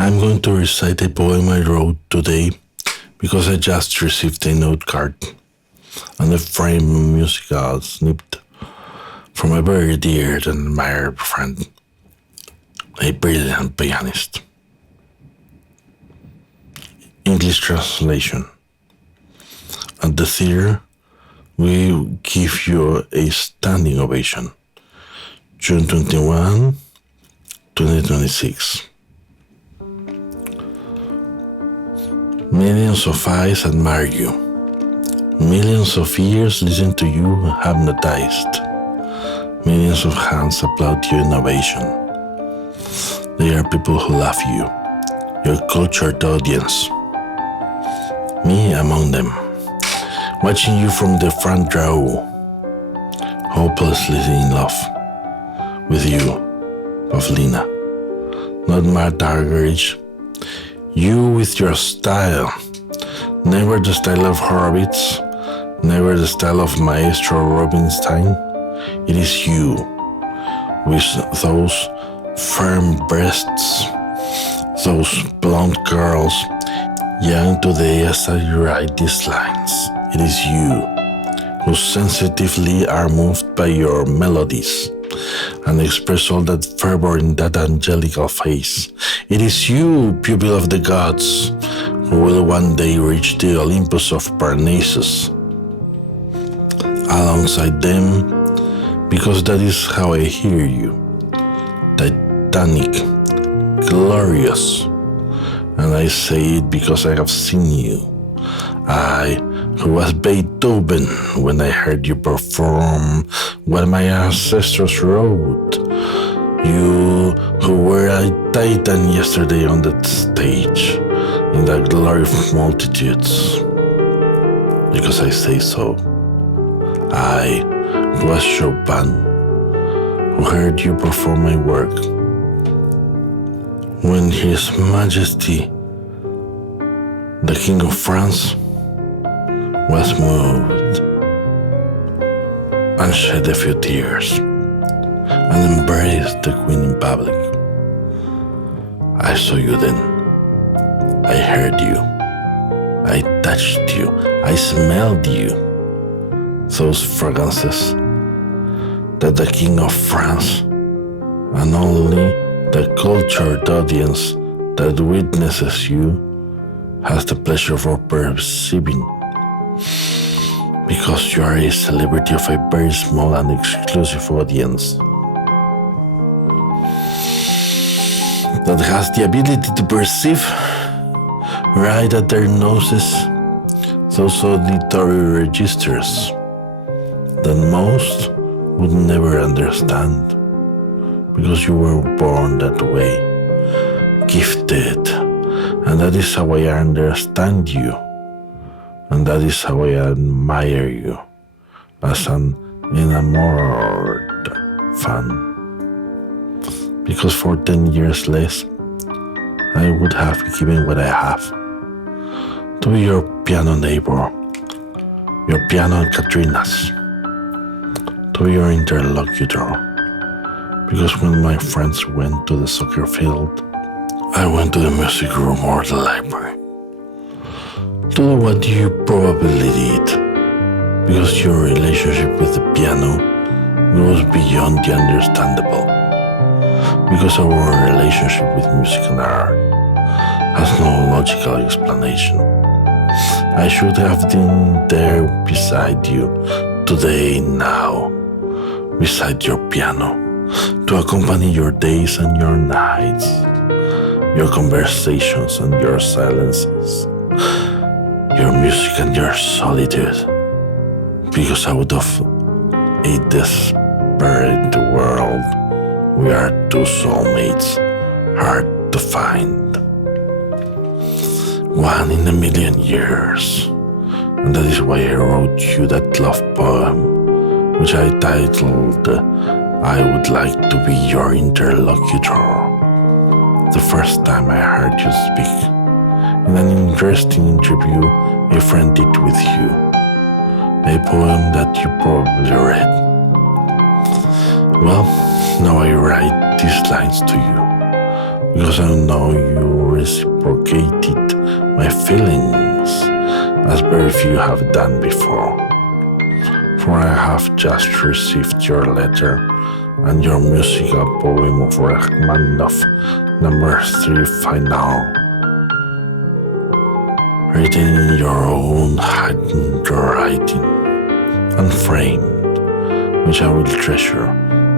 I'm going to recite a poem I wrote today because I just received a note card and a frame musical snipped from a very dear and admired friend, a brilliant pianist. English translation. At the theater, we give you a standing ovation. June 21, 2026. Millions of eyes admire you. Millions of ears listen to you hypnotized. Millions of hands applaud your innovation. They are people who love you, your cultured audience. Me among them, watching you from the front row, hopelessly in love with you, Pavlina. Not Martha Argerich. You with your style, never the style of Horowitz, never the style of Maestro Rubinstein. It is you, with those firm breasts, those blonde curls, young today as I write these lines. It is you, who sensitively are moved by your melodies and express all that fervor in that angelical face. It is you, pupil of the gods, who will one day reach the Olympus of Parnassus. Alongside them, because that is how I hear you, titanic, glorious, and I say it because I have seen you. I, who was Beethoven when I heard you perform what my ancestors wrote. You who were a titan yesterday on that stage, in the glory of multitudes. Because I say so. I, who was Chopin, who heard you perform my work. When His Majesty, the King of France, was moved and shed a few tears and embraced the Queen in public. I saw you then. I heard you. I touched you. I smelled you. Those fragrances that the King of France and only the cultured audience that witnesses you has the pleasure of perceiving, because you are a celebrity of a very small and exclusive audience that has the ability to perceive right at their noses those auditory registers that most would never understand, because you were born that way, gifted, and that is how I understand you. And that is how I admire you, as an enamored fan. Because for 10 years less, I would have given what I have to be your piano neighbor, your piano Katrinas, to be your interlocutor. Because when my friends went to the soccer field, I went to the music room or the library. To do what you probably did, because your relationship with the piano goes beyond the understandable, because our relationship with music and art has no logical explanation. I should have been there beside you today, now, beside your piano, to accompany your days and your nights, your conversations and your silences, your music and your solitude, because out of a desperate world, we are two soulmates, hard to find. One in a million years, and that is why I wrote you that love poem, which I titled, I Would Like to Be Your Interlocutor. The first time I heard you speak, in an interesting interview a friend did with you, a poem that you probably read. Well, now I write these lines to you, because I know you reciprocated my feelings as very few have done before. For I have just received your letter and your musical poem of Rachmaninoff number 3 final, written in your own handwriting and framed, which I will treasure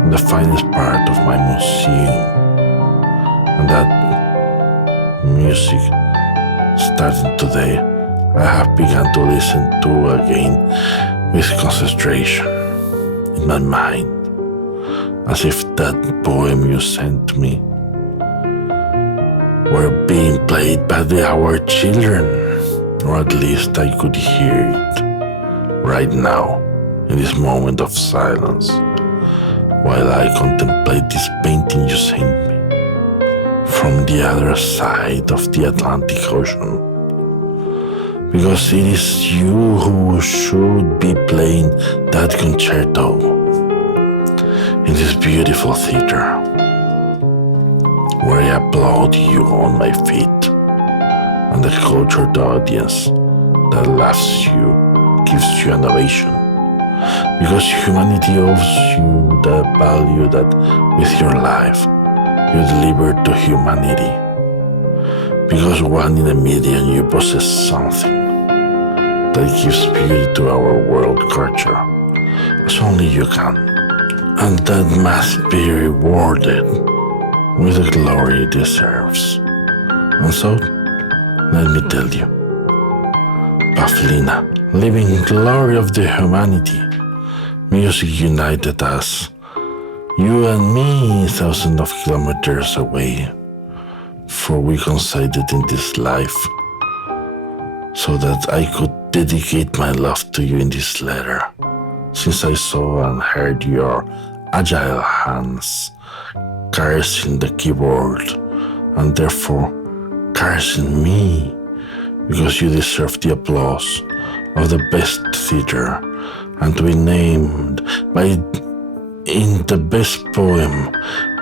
in the finest part of my museum. And that music, starting today, I have begun to listen to again with concentration in my mind, as if that poem you sent to me were being played by our children, or at least I could hear it right now in this moment of silence while I contemplate this painting you sent me from the other side of the Atlantic Ocean. Because it is you who should be playing that concerto in this beautiful theater, where I applaud you on my feet, and the cultured audience that laughs you gives you an ovation, because humanity owes you the value that with your life you delivered to humanity, because 1 in a million you possess something that gives beauty to our world culture, as only you can, and that must be rewarded with the glory it deserves. And so, let me tell you, Pavlina, living glory of the humanity, music united us, you and me, thousands of kilometers away, for we coincided in this life, so that I could dedicate my love to you in this letter, since I saw and heard your agile hands caressing the keyboard, and therefore caressing me, because you deserve the applause of the best theater, and to be named in the best poem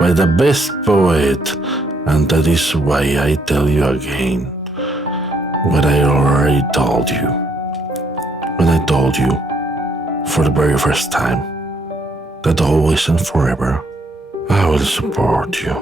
by the best poet. And that is why I tell you again what I already told you when I told you for the very first time that always and forever I will support you.